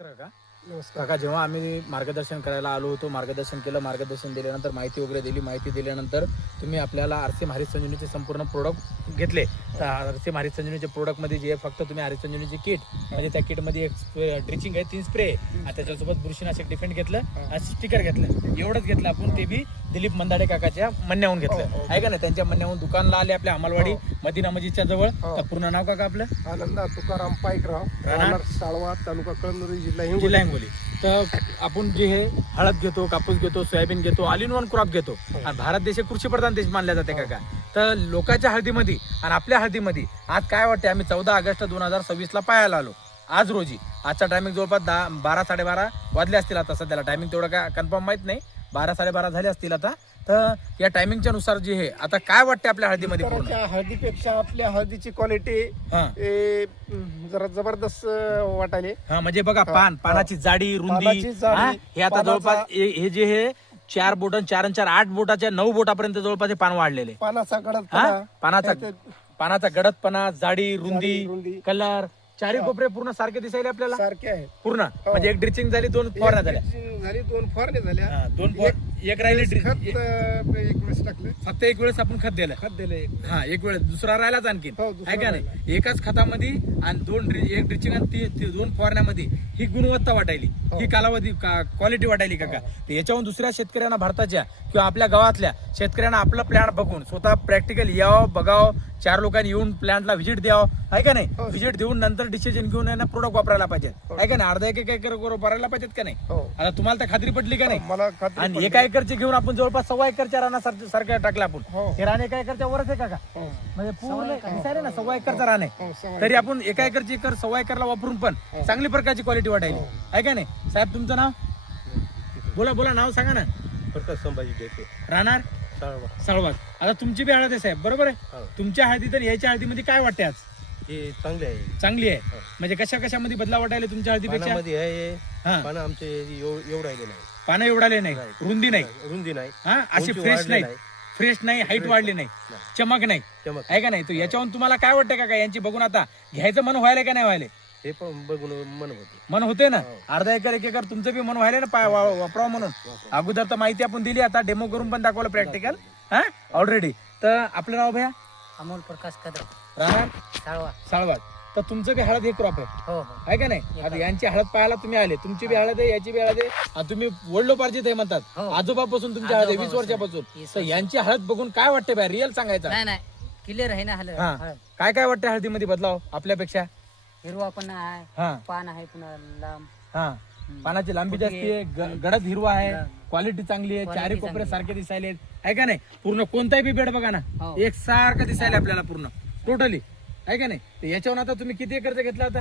नमस्कार काका, जेव्हा आम्ही मार्गदर्शन करायला आलो होतो, मार्गदर्शन दिल्यानंतर माहिती वगैरे दिली. माहिती दिल्यानंतर तुम्ही आपल्याला आरसीएम हरित संजीवनीचे संपूर्ण प्रोडक्ट घेतले. तर आरसीएम हरित संजीवनीच्या प्रोडक्टमध्ये जे फक्त तुम्ही हरित संजीवनीची किट म्हणजे त्या किटमध्ये एक ड्रिचिंग आहे, 3 स्प्रे आणि त्याच्यासोबत बुरशीनाशक डिफेंड घेतलं आणि स्टिकर घेतलं. एवढंच घेतलं आपण. ते बी दिलीप मंदाडे काकाच्या म्हणण्याहून घेतलं आहे का नाही. त्यांच्या म्हणण्याहून दुकानला आले आपल्या अंमलवाडी मदिना मस्जिदच्या जवळ. तर पूर्ण नाव काका आपलं? आनंदा तुकाराम पाईकराव, राहणार साळवा, तालुका कळमनुरी, जिल्हा हिंगोली. तर आपण जे हे हळद घेतो, कापूस घेतो, सोयाबीन घेतो, ऑल इन वन क्रॉप घेतो. आणि भारत देश कृषी प्रधान देश मानला जाते काका. तर लोकांच्या हळदीमध्ये आणि आपल्या हळदीमध्ये आज काय वाटते? आम्ही 14 ऑगस्ट 2026 ला पाहायला आलो आज रोजी. आजचा टायमिंग जवळपास 12-12:30 वाजले असतील. आता सध्याला टायमिंग तेवढं काय कन्फर्म माहित नाही, 12-12:30 झाले असतील आता. तर या टायमिंगच्या नुसार जे हे आता काय वाटते आपल्या हळदीमध्ये? हळदीपेक्षा आपल्या हळदीची क्वालिटी जरा जबरदस्त वाटायले. हा, म्हणजे बघा पानाची जाडी, रुंदी हे आता जवळपास हे जे हे 4 बोट 4 आणि 4 8 बोटाच्या 9 बोटापर्यंत जवळपास हे पान वाढलेले. पानाचा गडदपणा, जाडी, रुंदी, कलर, चारी कोपरे पूर्ण सारखे दिसायले आपल्याला. सारखे आहे पूर्ण. म्हणजे एक ड्रिचिंग झाली, 2 फवारण्या झाल्या, 2 फवारण्या झाल्या, 2 एक राहिले. एक वेळेस टाकले, फक्त एक वेळेस आपण खत दिलं. हा, एक वेळेस. दुसरा राहिलाच आणखी आहे का नाही. एकाच खतामध्ये आणि एक ड्रिचिंग आणि 2 फवारण्यामध्ये ही गुणवत्ता वाटायली, ही कालावधी क्वालिटी वाटायली काका. याच्याहून दुसऱ्या शेतकऱ्यांना, भारताच्या किंवा आपल्या गावातल्या शेतकऱ्यांना आपलं प्लॅन बघून स्वतः प्रॅक्टिकल यावं, बघावं, 4 लोकांनी येऊन प्लॅन्टला व्हिजिट द्यावं आहे का नाही. व्हिजिट देऊन नंतर डिसिजन घेऊन आहे ना प्रोडक्ट वापरायला पाहिजे आहे का नाही. अर्धा एक एकर वापरायला पाहिजेत का नाही. आता तुम्हाला तर खात्री पडली का नाही. आणि 1 एकरचे घेऊन आपण जवळपास 1.25 एकरच्या रानासारखं टाकलं आपण. हे रान 1 एकरच्या वरच आहे काका. म्हणजे पूर्ण दिसायला ना 1.25 एकरचा रान आहे. तरी आपण 1 एकरची 1.25 एकरला वापरून पण चांगली प्रकारची क्वालिटी वाटायली आहे का नाही. साहेब तुमचं नाव बोला, नाव सांगा ना. प्रकाश संभाजी देते, राहणार साळवा. आता तुमची बी हळद आहे साहेब, बरोबर आहे. तुमच्या हळदीत आणि याच्या हळदीमध्ये काय वाटते आज? हे चांगली आहे. म्हणजे कशामध्ये बदलाव वाटायला तुमच्या हळदीपेक्षा? पानं आमचे एवढं नाही, पानं एवढाले नाही, रुंदी नाही, हा, अशी फ्रेश नाही, हाईट वाढली नाही, चमक नाही आहे का नाही. तो याच्यावरून तुम्हाला काय वाटतं का यांची बघून आता घ्यायचं मन व्हायला का नाही व्हायला? हे पण बघून मन होते ना. अर्धा एकर 1 एकर तुमचं बी मन व्हायला ना वापरावं म्हणून. अगोदर तर माहिती आपण दिली, आता डेमो करून पण दाखवलं प्रॅक्टिकल ऑलरेडी. तर आपलं नाव भैया? अमोल प्रकाश कदम, राहणार साळवा. तर तुमचं बी हळद हे क्रॉप आहे का नाही. आता यांची हळद पाहायला तुम्ही आले, तुमची बी हळद आहे, याची बी हळद आहे. तुम्ही वडिलोपार्जित आहे म्हणतात, आजोबापासून तुमच्या हळद आहे 20 वर्षापासून. तर यांची हळद बघून काय वाटते बाय? रिअल सांगायचं. नाही क्लिअर आहे ना हळद. काय वाटतं हळदीमध्ये बदलाव आपल्यापेक्षा? हिरवा पण आहे, पान आहे, पुन्हा लांब, पानाची लांबी जास्ती आहे, गडद हिरवा आहे, क्वालिटी चांगली आहे, 4 कोपरे सारखे दिसायले आहे का नाही. पूर्ण कोणताही बी बेड बघा ना एक सारखं दिसायला आपल्याला पूर्ण टोटली आहे का नाही. तर याच्यावर आता तुम्ही किती एकरचा घेतला? आता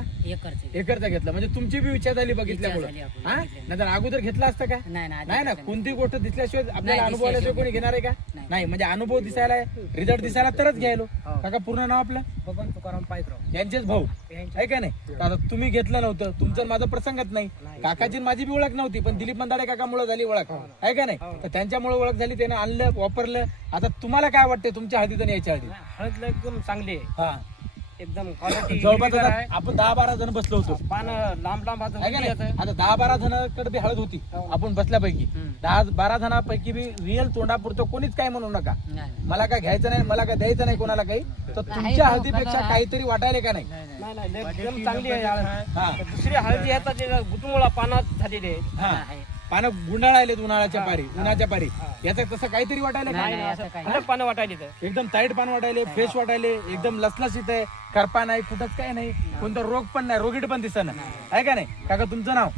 एकरचा घेतला. म्हणजे तुमची बी इच्छा झाली बघितल्यामुळे. नाहीतर अगोदर घेतला असतं का? नाही ना. कोणती गोष्ट दिसल्याशिवाय आपल्याला अनुभव आल्याशिवाय कोणी घेणार आहे का? नाही. म्हणजे अनुभव दिसायला, रिझल्ट दिसायला तरच घ्यायलो. काका पूर्ण नाव आपलं? बबन तुकाराम पाईकराव, यांचेच भाऊ आहे का नाही. आता तुम्ही घेतलं नव्हतं, तुमचं माझं प्रसंगच नाही. काकाची माझी बी ओळख नव्हती, पण दिलीप मंदाडे काकामुळे झाली ओळख आहे का नाही. तर त्यांच्यामुळे ओळख झाली, त्यानं आणलं, वापरलं. आता तुम्हाला काय वाटते तुमच्या हळदीत आणि याच्या हळदीत? हळद एकदम चांगली आहे. हा, एकदम क्वालिटी. जवळपास आपण 10-12 जण बसलो होतो. पान लांब आता 10-12 जणांकडे बी हळद होती. आपण बसल्यापैकी 10-12 जणांपैकी बी रिअल तोंडापुरतं कोणीच काय म्हणू नका. मला काय घ्यायचं नाही, मला काय द्यायचं नाही कोणाला काही. तर तुमच्या हळदीपेक्षा काहीतरी वाटायले का नाही? एकदम चांगली आहे. दुसरी हळदी ह्याचा गुटमुळा पानात झालेली आहे. पानं गुंडाळायले उन्हाच्या पारी. याचं तसं काहीतरी वाटायला पानं वाटायली एकदम टाईट पान वाटायले, फ्रेश वाटायले, एकदम लसलसीत आहे. करपा नाही, कुठंच काय नाही, कोणता रोग पण नाही, रोगीट पण दिसत नाही आहे का नाही. काका तुमचं नाव?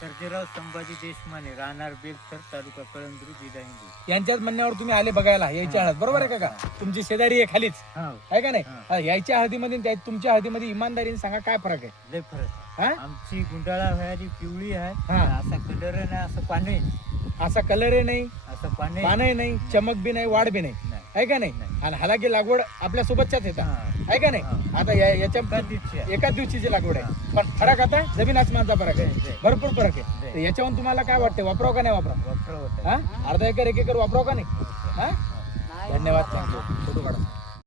सर्जेराव संभाजी देशमाने, राहणार बेलसर, तालुका कळमनुरी, जिल्हा हिंगोली. यांच्याच म्हणण्यावर तुम्ही आले बघायला यायच्या हळद, बरोबर आहे काका? तुमची शेजारी आहे खालीच आहे का नाही. यायच्या हळदीमध्ये तुमच्या हळदीमध्ये इमानदारीने सांगा काय फरक आहे? लय फरक. आमची गुंडाळा व्हायची पिवळी आहे, असा कलर नाही, असं पाणी, असा कलर नाही, असं पाणी नाही, चमक बी नाही, वाढ बी नाही आहे का नाही. आणि हालाकी लागवड आपल्या सोबतच्याच येतात आहे का नाही. आता याच्या एकाच दिवशीची लागवड आहे, पण फरक आता जमीन आसमानचा फरक आहे, भरपूर फरक आहे. तर याच्यावरून तुम्हाला काय वाटते? वापराव का नाही वापराव? अर्धा एकर 1 एकर वापराव का नाही? धन्यवाद, थँक्यू. फोटो काढा.